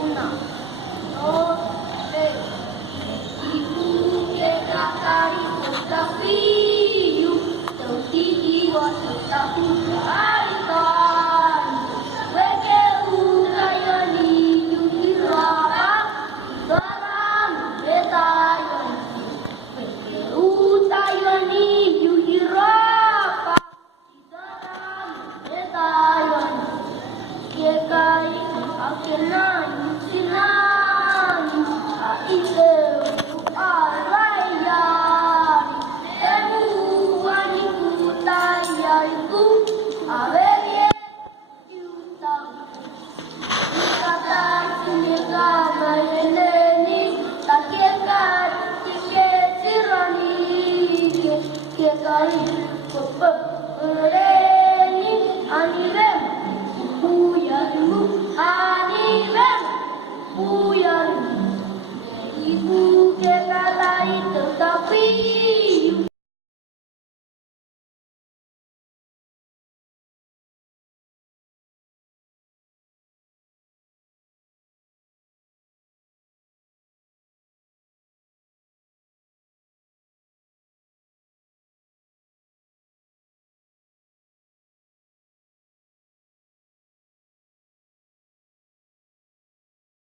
Una, dos, tres. Ibu kita cari desafio, teu tiga tetapi kearikan. Weke utayani yuhirapa, garam betayon. Weke utayani yuhirapa, garam betayon. Kekai akenan sinani aise arayani emu waniku tayariku awege yutang kata sinega mayeleni takekar tikesirani kekai kopep reni anivem